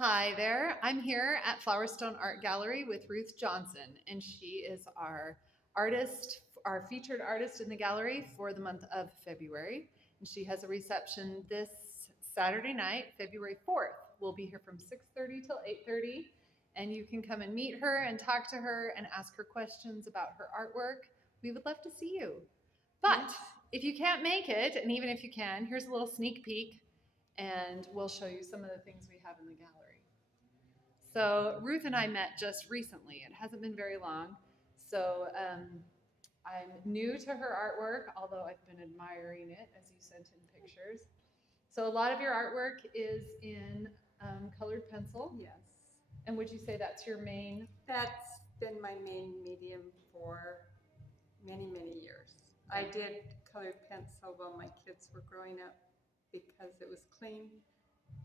Hi there. I'm here at Flowerstone Art Gallery with Ruth Johnson, and she is our artist, our featured artist in the gallery for the month of February. And she has a reception this Saturday night, February 4th. We'll be here from 6:30 till 8:30, and you can come and meet her and talk to her and ask her questions about her artwork. We would love to see you. But Yes. if you can't make it, and even if you can, here's a little sneak peek, and we'll show you some of the things we have in the gallery. So Ruth and I met just recently. It hasn't been very long. So I'm new to her artwork, although I've been admiring it as you sent in pictures. So a lot of your artwork is in colored pencil. Yes. And would you say that's your main? That's been my main medium for many, many years. I did colored pencil while my kids were growing up because it was clean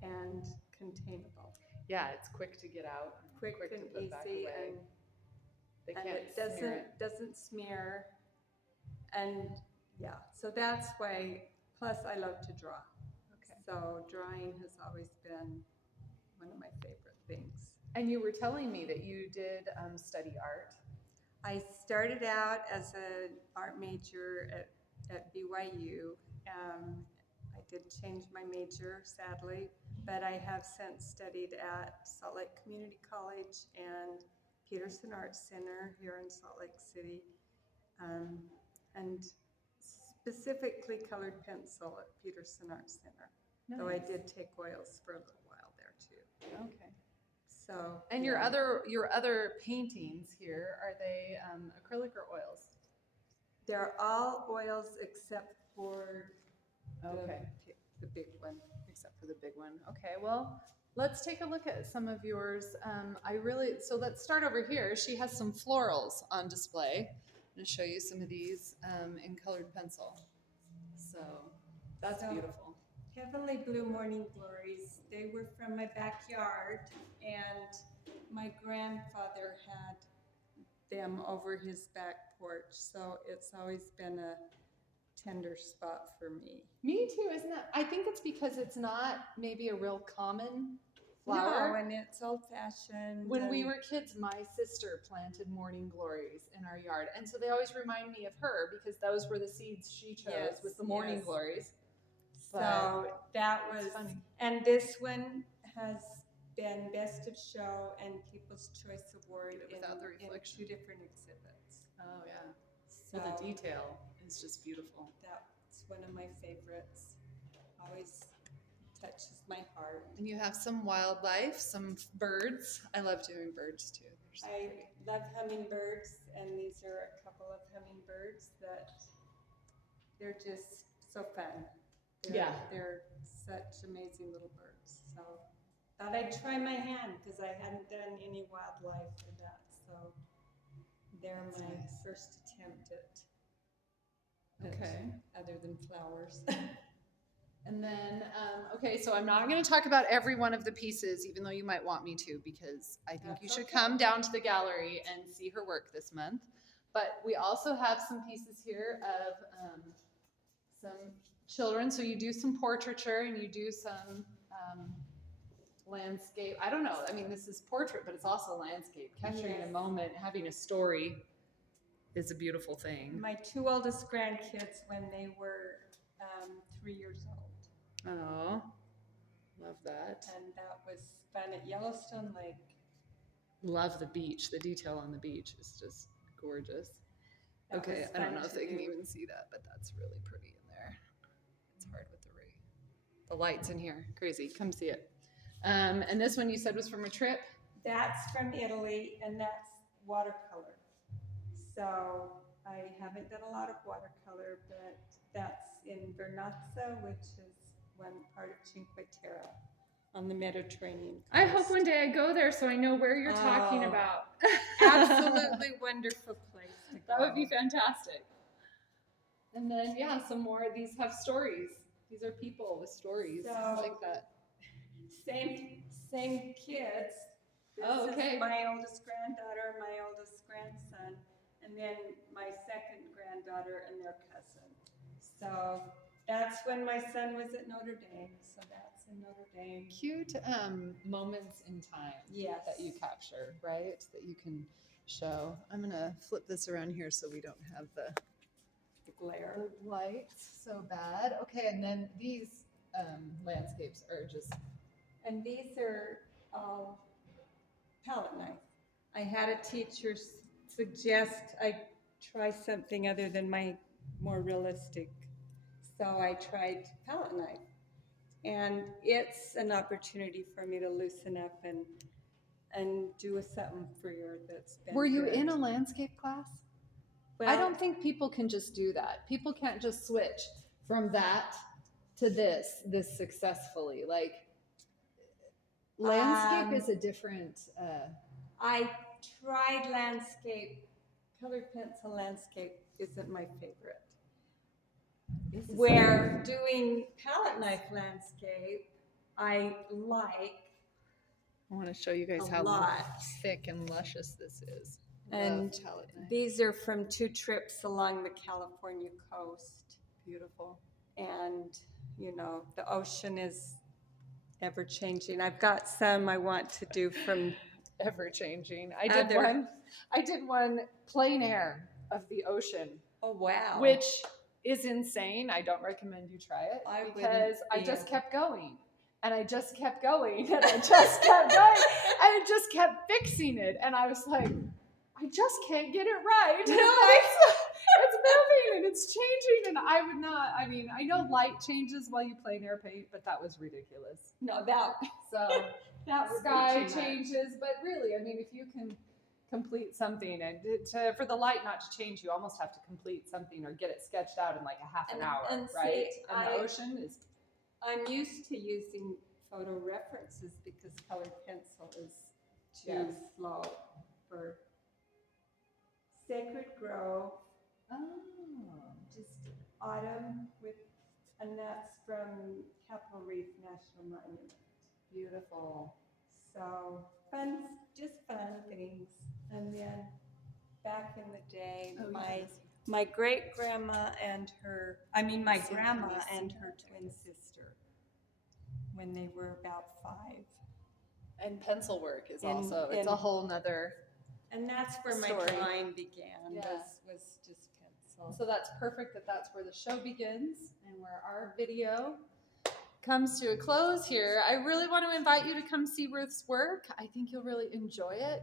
and containable. Yeah, it's quick to get out, Quick to and put back easy, away. They and can't it smear it. doesn't smear. And yeah, so that's why, plus I love to draw. Okay. So drawing has always been one of my favorite things. And you were telling me that you did study art. I started out as an art major at BYU. I did change my major, sadly, but I have since studied at Salt Lake Community College and Peterson Art Center here in Salt Lake City, and specifically colored pencil at Peterson Art Center. Nice. Though I did take oils for a little while there too. Okay. So. And yeah. your other paintings here, are they acrylic or oils? They're all oils except for Okay. the big one. Except for the big one. Okay, well, let's take a look at some of yours. So let's start over here. She has some florals on display. I'm going to show you some of these in colored pencil. So that's beautiful. Heavenly Blue Morning Glories, they were from my backyard, and my grandfather had them over his back porch, so it's always been a tender spot for me. Me too, isn't that? I think it's because it's not maybe a real common flower. No, and it's old-fashioned. When we were kids, my sister planted morning glories in our yard, and so they always remind me of her because those were the seeds she chose with the morning glories. So that was funny. And this one has been Best of Show and People's Choice Award in 2 different exhibits. Oh yeah. So Well, the detail is just beautiful. That's one of my favorites. Always touches my heart. And you have some wildlife, some birds. I love doing birds too. I love hummingbirds, and these are a couple of hummingbirds that they're just so fun. They're such amazing little birds. So thought I'd try my hand because I hadn't done any wildlife for that. So they're my first attempt at other than flowers. And then, okay, so I'm not going to talk about every one of the pieces, even though you might want me to, because I think you should come down to the gallery and see her work this month. But we also have some pieces here of some children. So you do some portraiture and you do some landscape. I don't know. I mean, this is portrait, but it's also landscape. Capturing a moment, having a story is a beautiful thing. My 2 oldest grandkids, when they were 3 years old. Oh, love that. And that was fun at Yellowstone Lake. Love the beach. The detail on the beach is just gorgeous. Okay, I don't know if they can even see that, but that's really pretty in there. It's hard with the lights in here. Crazy. Come see it. And this one you said was from a trip? That's from Italy, and that's watercolor. So I haven't done a lot of watercolor, but that's in Vernazza, which is one part of Cinque Terre on the Mediterranean coast. I hope one day I go there so I know where you're talking about. Absolutely wonderful place to go. That would be fantastic. And then, some more. These have stories. These are people with stories like that. Same kids. This is my oldest granddaughter, my oldest grandson, and then my second granddaughter and their cousin. So that's when my son was at Notre Dame. So that's in Notre Dame. Cute moments in time Yes. that you capture, right? That you can show. I'm gonna flip this around here so we don't have the Glare. light so bad. Okay, and then these landscapes are just And these are all palette knife. I had a teacher suggest I try something other than my more realistic. So I tried palette knife. And it's an opportunity for me to loosen up and do something for your that's been Were you good. in a landscape class? Well, I don't think people can just do that. People can't just switch from that to this successfully. Like landscape is a different. I tried landscape. Colored pencil landscape isn't my favorite. Where doing palette knife landscape, I like. I want to show you guys A how lot. thick and luscious this is. And Love palette knife. these are from 2 trips along the California coast. Beautiful. And, you know, the ocean is ever changing. I've got some I want to do from Ever changing. I did one plein air of the ocean. Oh, wow. Which is insane. I don't recommend you try it because I just kept going. And I just kept going and I just kept going and it just kept fixing it. And I was like, I just can't get it right. No, it's moving and it's changing. And I would not, I mean, I know light changes while you plein air paint, but that was ridiculous. No, that Sky changes, but really, I mean, if you can complete something and for the light not to change, you almost have to complete something or get it sketched out in like a half an hour, right? And the ocean is. I'm used to using photo references because colored pencil is too slow for Sacred Grove. Just autumn with, and that's from Capitol Reef National Monument. Beautiful. So just fun things. And then back in the day, my great grandma and my grandma and her twin sister, when they were about 5. And pencil work is also, it's a whole nother. And that's where my drawing began, was just pencil. So that's perfect that's where the show begins and where our video comes to a close here. I really want to invite you to come see Ruth's work. I think you'll really enjoy it.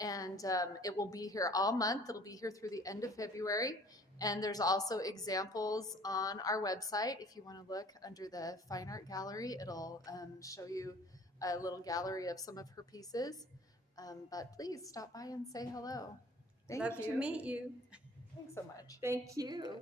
And it will be here all month. It'll be here through the end of February. And there's also examples on our website. If you want to look under the Fine Art Gallery, it'll show you a little gallery of some of her pieces. But please stop by and say hello. Love to meet you. Thanks so much. Thank you.